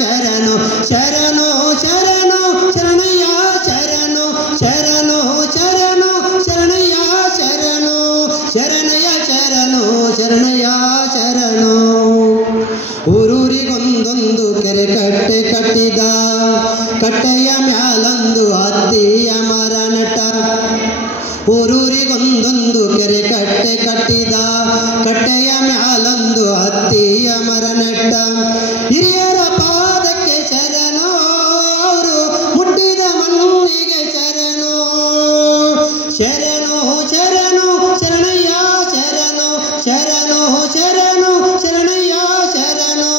ಶರಣು ಶರಣು ಶರಣು ಶರಣಯ್ಯ ಶರಣು ಶರಣು ಶರಣು ಶರಣಯ್ಯ ಶರಣು ಶರಣಯ್ಯ ಶರಣು ಶರಣಯ್ಯ ಶರಣು ಊರೂರಿಗೊಂದೊಂದು ಕೆರೆ ಕಟ್ಟೆ ಕಟ್ಟಿದ ಕಟ್ಟೆಯ ಮ್ಯಾಲೊಂದು ಹತ್ತಿಯ ಮರ ನೆಟ್ಟ ಊರೂರಿಗೊಂದೊಂದು ಕೆರೆ ಕಟ್ಟೆ ಕಟ್ಟಿದ ಕಟ್ಟೆಯ ಮ್ಯಾಲೊಂದು ಹತ್ತಿಯ ಮರ ನೆಟ್ಟ ಹಿರಿಯರ ಪಾದಕ್ಕೆ ಶರಣು ಅವರು ಮುಟ್ಟಿದ ಮಣ್ಣಿಗೆ ಶರಣು ಶರಣು ಶರಣು ಶರಣಯ್ಯ ಶರಣು ಶರಣು ಶರಣು ಶರಣಯ್ಯ ಶರಣು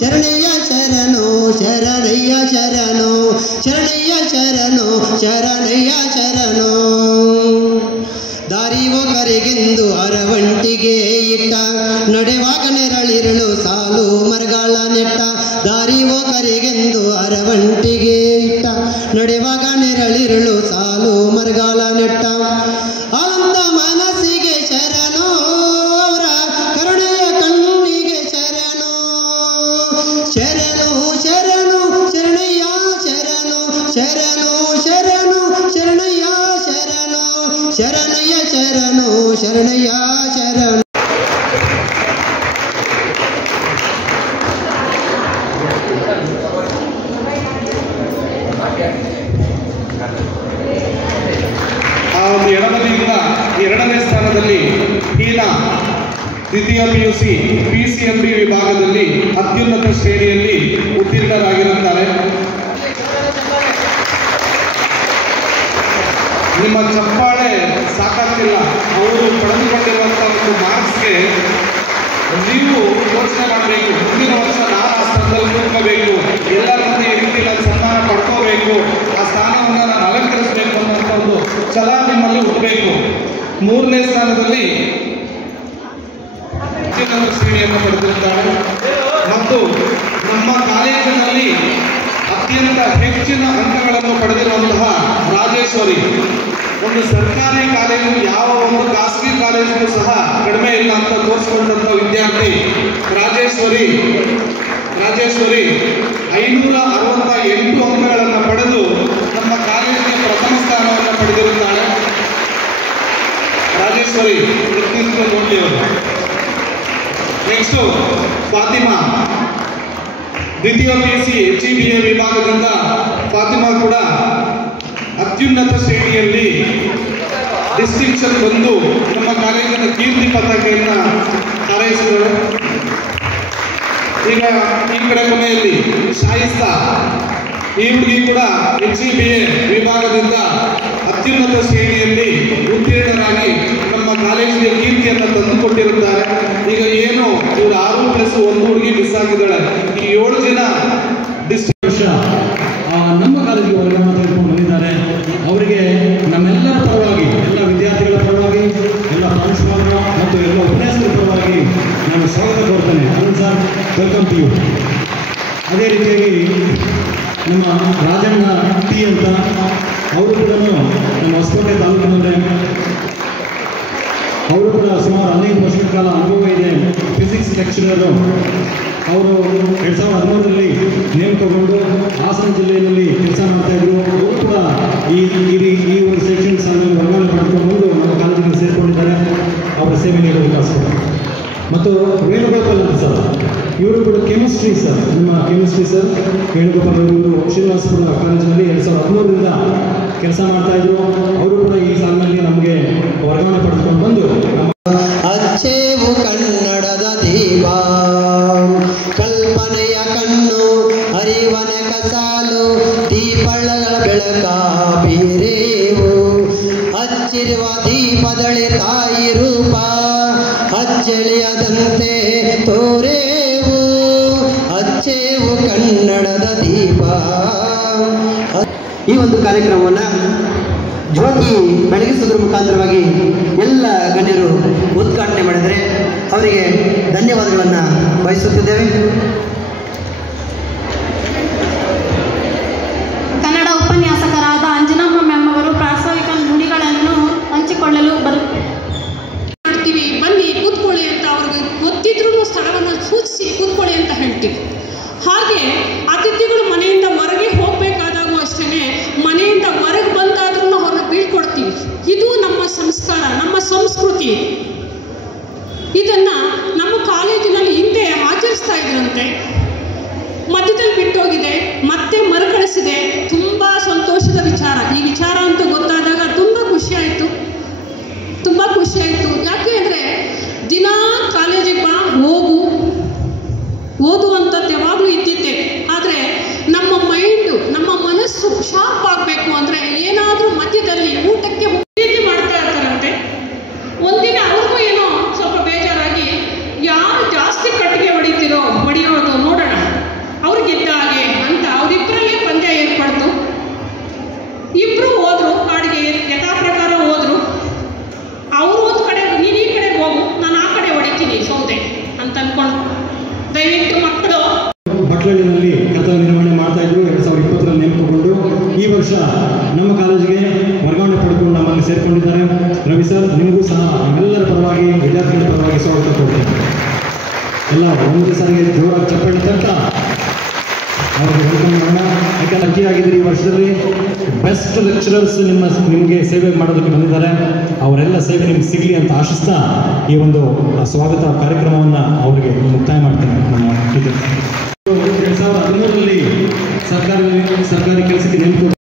ಶರಣಯ್ಯ ಶರಣು ಶರಣಯ್ಯ ಶರಣು ಶರಣಯ್ಯ ಶರಣು ಶರಣಯ್ಯ ಶರಣು ದಾರಿವೋ ಕರೆಗೆಂದು ಅರವಂಟಿಗೆ ಇಟ್ಟ ನಡೆವಾಗ ನೆರಳಿರಳು ಸಾಲು ಮರಗಳ ನೆಟ್ಟ ದಾರಿವೋ ಕರೆಗೆಂದು ಅರವಂಟಿಗೆ ಇಟ್ಟ ನಡೆವಾಗ ನೆರಳಿರಳು ಸಾಲು ಮರಗಳ ನೆಟ್ಟ ಅಂತ ಮನಸ್ಸಿಗೆ ಶರಣು ಅವರ ಕರುಣೆಯ ಕಣ್ಣಿಗೆ ಶರಣು ಶರಣು ಶರಣು ಶರಣಯ್ಯ ಶರಣು ಶರಣು ಶರಣು ಶರಣಯ್ಯ ಶರಣು ಶರಣಯ್ಯ ಶರಣು ಶರಣಯ್ಯ ಶರಣು ಆ ಒಂದು ಎಡಬದಿಯಿಂದ ಎರಡನೇ ಸ್ಥಾನದಲ್ಲಿ ಹೀನಾ ದ್ವಿತೀಯ PUC PCMB ವಿಭಾಗದಲ್ಲಿ ಅತ್ಯುನ್ನತ ಶ್ರೇಣಿಯಲ್ಲಿ ಉತ್ತೀರ್ಣರಾಗಿರುತ್ತಾರೆ. ನಿಮ್ಮ ಚಪ್ಪಾಳೆ ಸಾಕಾಗ್ತಿಲ್ಲ. ಅವರು ಪಡೆದುಕೊಂಡಿರುವಂತಹ ಒಂದು ಮಾರ್ಕ್ಸ್ಗೆ ನೀವು ಯೋಚನೆ ಮಾಡಬೇಕು. ಮುಂದಿನ ವರ್ಷ ನಾನು ಆ ಸ್ಥಾನದಲ್ಲಿ ಕೂತ್ಕೋಬೇಕು, ಎಲ್ಲರಂತೆ ಈ ರೀತಿ ನಾನು ಸನ್ಮಾನ ಪಡ್ಕೋಬೇಕು, ಆ ಸ್ಥಾನವನ್ನು ನಾನು ಅಲಂಕರಿಸಬೇಕು ಅನ್ನುವಂಥ ಒಂದು ಛಲ ನಿಮ್ಮಲ್ಲಿ ಹುಟ್ಟಬೇಕು. ಮೂರನೇ ಸ್ಥಾನದಲ್ಲಿ ಅತ್ಯುನ್ನತ ಶ್ರೇಣಿಯನ್ನು ಪಡೆದಿರುತ್ತಾರೆ ಮತ್ತು ನಮ್ಮ ಕಾಲೇಜಿನಲ್ಲಿ ಅತ್ಯಂತ ಹೆಚ್ಚಿನ ಅಂಕಗಳನ್ನು ಪಡೆದಿರುವಂತಹ ರಾಜೇಶ್ವರಿ. ಒಂದು ಸರ್ಕಾರಿ ಕಾಲೇಜು ಯಾವ ಒಂದು ಖಾಸಗಿ ಕಾಲೇಜಿಗೂ ಸಹ ಕಡಿಮೆ ಇಲ್ಲ ಅಂತ ತೋರಿಸಿಕೊಂಡಂತಹ ವಿದ್ಯಾರ್ಥಿ ರಾಜೇಶ್ವರಿ 568 ಅಂಕಗಳನ್ನು ಪಡೆದು ನಮ್ಮ ಕಾಲೇಜಿನ ಪ್ರಥಮ ಸ್ಥಾನವನ್ನು ಪಡೆದಿರುತ್ತಾಳೆ. ರಾಜೇಶ್ವರಿ ನೋಡಿ ಅವರು. ನೆಕ್ಸ್ಟು ಫಾತಿಮಾ ದ್ವಿತೀಯ PUC HEBA ವಿಭಾಗದಿಂದ ಫಾತಿಮಾ ಕೂಡ ಅತ್ಯುನ್ನತ ಶ್ರೇಣಿಯಲ್ಲಿ ಡಿಸ್ಟಿಂಕ್ಷನ್ ಬಂದು ನಮ್ಮ ಕಾಲೇಜಿನ ಕೀರ್ತಿ ಪತಾಕೆಯನ್ನು ಹಾರೈಸಿದರು. ಈಗ ಈ ಕಡೆ ಕೊನೆಯಲ್ಲಿ ಶಾಯಿಸ್ತಾ ಈ ಹುಡುಗಿ ಕೂಡ HEBA ವಿಭಾಗದಿಂದ ಅತ್ಯುನ್ನತ ಶ್ರೇಣಿಯಲ್ಲಿ ಉತ್ತೀರ್ಣರಾಗಿ ನಮ್ಮ ಕಾಲೇಜಿಗೆ ಕೀರ್ತಿಯನ್ನು ತಂದುಕೊಟ್ಟಿರುತ್ತಾರೆ. ಈಗ ಏನು ಇವರು 6+1 ಹುಡುಗಿ ಮಿಸ್ ಆಗಿದ್ದಾಳೆ. ಈ 7 ಜನ ನಮ್ಮ ಕಾಲೇಜಿಗೆ ವರ್ಗಾವಣೆ ತೆಗೆದುಕೊಂಡು ಬಂದಿದ್ದಾರೆ. ಅವರಿಗೆ ನಮ್ಮೆಲ್ಲರ ಪರವಾಗಿ, ಎಲ್ಲ ವಿದ್ಯಾರ್ಥಿಗಳ ಪರವಾಗಿ, ಎಲ್ಲ ಪ್ರಾಂಶುಪಾಲರ ಮತ್ತು ಎಲ್ಲ ಉಪನ್ಯಾಸಕರ ಪರವಾಗಿ ನಾನು ಸ್ವಾಗತ ಕೋರ್ತೇನೆ. Arun sir, welcome to you. ಅದೇ ರೀತಿಯಾಗಿ ನಮ್ಮ ರಾಜಣ್ಣ ಟಿ ಅಂತ ಅವರು ಕೂಡ ನಮ್ಮ ಹೊಸಕೋಟೆ ತಾಲೂಕಿನವರೇ. ಅವರು ಕೂಡ ಸುಮಾರು 15 ವರ್ಷಗಳ ಕಾಲ ಅನುಭವ ಇದೆ. Physics lecturer. ಅವರು 2013ರಲ್ಲಿ ನೇಮಕಗೊಂಡು ಹಾಸನ ಜಿಲ್ಲೆಯಲ್ಲಿ ಕೆಲಸ ಮಾಡ್ತಾಯಿದ್ರು. ಅವರು ಕೂಡ ಈ ಒಂದು ಶೈಕ್ಷಣಿಕ ಸಾಲನ್ನು ವರ್ಗಾವಣೆ ಮಾಡಿಕೊಂಡು ಬಂದು ನಮ್ಮ ಕಾಲೇಜಿಗೆ ಸೇರಿಕೊಂಡಿದ್ದಾರೆ. ಅವರ ಸೇವೆ ನೀಡಬೇಕಾಗ್ತದೆ. ಮತ್ತು ವೇಣುಗೋಪಾಲ್ ಅಂತ ಸರ್, ಇವರು ಕೂಡ ಕೆಮಿಸ್ಟ್ರಿ ಸರ್, ನಮ್ಮ ಕೆಮಿಸ್ಟ್ರಿ ಸರ್ ವೇಣುಗೋಪಾಲ್ ಅವರು ಶ್ರೀನಿವಾಸಪುರ ಕಾಲೇಜಿನಲ್ಲಿ 2013ರಿಂದ ಕೆಲಸ ಮಾಡ್ತಾಯಿದ್ರು. ಅವರು ಕೂಡ ಈ ಸಾಲಿನಲ್ಲಿ ನಮಗೆ ವರ್ಗಾವಣೆ ಪಡೆದುಕೊಂಡು ಬಂದು ಅಚ್ಚೇವು ಕನ್ನಡದ ದೀಪ, ಕಲ್ಪನೆಯ ಕಣ್ಣು ಅರಿವನ ಕಸಾಲು, ದೀಪಗಳ ಬೆಳಕ ಬೀರೇವು, ಹಚ್ಚಿರುವ ದೀಪದಳಿ ತಾಯಿ ರೂಪ, ಅಚ್ಚಳಿಯದಂತೆ ತೋರೇವು, ಅಚ್ಚೇವು ಕನ್ನಡದ ದೀಪ. ಈ ಒಂದು ಕಾರ್ಯಕ್ರಮವನ್ನು ಜ್ಯೋತಿ ಬೆಳಗಿಸುವುದರ ಮುಖಾಂತರವಾಗಿ ಎಲ್ಲ ಗಣ್ಯರು ಉದ್ಘಾಟನೆ ಮಾಡಿದರೆ ಅವರಿಗೆ ಧನ್ಯವಾದಗಳನ್ನು ಬಯಸುತ್ತಿದ್ದೇವೆ. ಕನ್ನಡ ಉಪನ್ಯಾಸಕರಾದ ಅಂಜನಮ್ಮ ಮ್ಯಾಮ್ ಅವರು ಪ್ರಾಸ್ತಾವಿಕ ನುಡಿಗಳನ್ನು ಹಂಚಿಕೊಳ್ಳಲು ಮಾಡ್ತೀವಿ. ಬನ್ನಿ ಕೂತ್ಕೊಳ್ಳಿ ಅಂತ ಅವ್ರಿಗೆ ಗೊತ್ತಿದ್ರೂ ಸ್ಥಳವನ್ನು ಸೂಚಿಸಿ ಕೂತ್ಕೊಳ್ಳಿ ಅಂತ ಹೇಳ್ತೀವಿ. ಹಾಗೆ ಸಂಸ್ಕೃತಿ. ಇದನ್ನ ನಮ್ಮ ಕಾಲೇಜಿನಲ್ಲಿ ಹಿಂದೆ ಆಚರಿಸ್ತಾ ಇದ್ರಂತೆ, ಮಧ್ಯದಲ್ಲಿ ಬಿಟ್ಟೋಗಿದೆ, ಮತ್ತೆ ಮರುಕಳಿಸಿದೆ. ತುಂಬ ಸಂತೋಷದ ವಿಚಾರ. ಈ ವಿಚಾರ ಅಂತ ಗೊತ್ತಾದಾಗ ತುಂಬ ಖುಷಿಯಾಯಿತು. ಯಾಕೆ ಅಂದರೆ ದಿನಾ ಕಾಲೇಜಿಗೆ ಬಾ, ಓದುವಂಥದ್ದು ಯಾವಾಗಲೂ ಇದ್ದಿದ್ದೆ. ಆದರೆ ನಮ್ಮ ಮೈಂಡು, ನಮ್ಮ ಮನಸ್ಸು ಶಾರ್ಪ್ ಆಗಬೇಕು ಅಂದರೆ ಏನಾದರೂ ಮಧ್ಯದಲ್ಲಿ ಊಟಕ್ಕೆ ಪ್ರೀತಿ ಮಾಡ್ತಾ ಇರ್ತಾರಂತೆ. ಒಂದಿನ ಅವ್ರಿಗೂ ಏನೋ ಸ್ವಲ್ಪ ಬೇಜಾರಾಗಿ, ಯಾರು ಜಾಸ್ತಿ ಕಟ್ಟಿಗೆ ಹೊಡಿಯೋದು ನೋಡೋಣ, ಅವ್ರಿಗಿದ್ದ ಹಾಗೆ ಅಂತ ಅವರಿಬ್ಬರಲ್ಲೇ ಪಂದ್ಯ ಏರ್ಪಡ್ತು. ಇಬ್ಬರು ಹೋದ್ರು, ಕಾಡಿಗೆ ಯಥಾ ಪ್ರಕಾರ ಹೋದ್ರು. ಅವರು ಒಂದು ಕಡೆ, ನೀನು ಈ ಕಡೆ ಹೋಗು, ನಾನು ಆ ಕಡೆ ಹೊಡಿತೀನಿ ಸೌದೆ ಅಂತ ಅನ್ಕೊಂಡು. ದಯವಿಟ್ಟು ಮಕ್ಕಳು ಬಟ್ಲಳ್ಳಿನಲ್ಲಿ ಕಥಾ ನಿರ್ವಹಣೆ ಮಾಡ್ತಾ ಇದ್ರು. 2020ರಲ್ಲಿ ನೇಮಕಗೊಂಡು ಈ ವರ್ಷ ನಮ್ಮ ಕಾಲೇಜಿಗೆ ವರ್ಗಾವಣೆ ಪಡೆದುಕೊಂಡು ನಮ್ಮಲ್ಲಿ ಸೇರಿಕೊಂಡಿದ್ದಾರೆ. ರವಿ ಸರ್, ನಿಮಗೂ ಸಹ ನಮ್ಮೆಲ್ಲರ ಪರವಾಗಿ, ವಿದ್ಯಾರ್ಥಿಗಳ ಪರವಾಗಿ ಸ್ವಾಗತ ಕೊಡ್ತೇನೆ. ಎಲ್ಲ ಒಂದೇ ಸಾರಿಗೆ ಜೋರಾಗಿ ಚಪ್ಪಾಳೆ ತಟ್ಟ ಅವ್ರಿಗೆ ವೆಲ್ಕಮ್ ಮಾಡೋಣ. ಯಾಕಂದ್ರೆ ಅತಿಯಾಗಿದ್ದೀರಿ. ಈ ವರ್ಷದಲ್ಲಿ ಬೆಸ್ಟ್ ಲೆಕ್ಚರರ್ಸ್ ನಿಮಗೆ ಸೇವೆ ಮಾಡೋದಕ್ಕೆ ಬಂದಿದ್ದಾರೆ. ಅವರೆಲ್ಲ ಸೇವೆ ನಿಮ್ಗೆ ಸಿಗಲಿ ಅಂತ ಆಶಿಸ್ತಾ ಈ ಒಂದು ಸ್ವಾಗತ ಕಾರ್ಯಕ್ರಮವನ್ನು ಅವರಿಗೆ ಮುಕ್ತಾಯ ಮಾಡ್ತೇನೆ. ನಮ್ಮ 2013ರಲ್ಲಿ ಸರ್ಕಾರಿ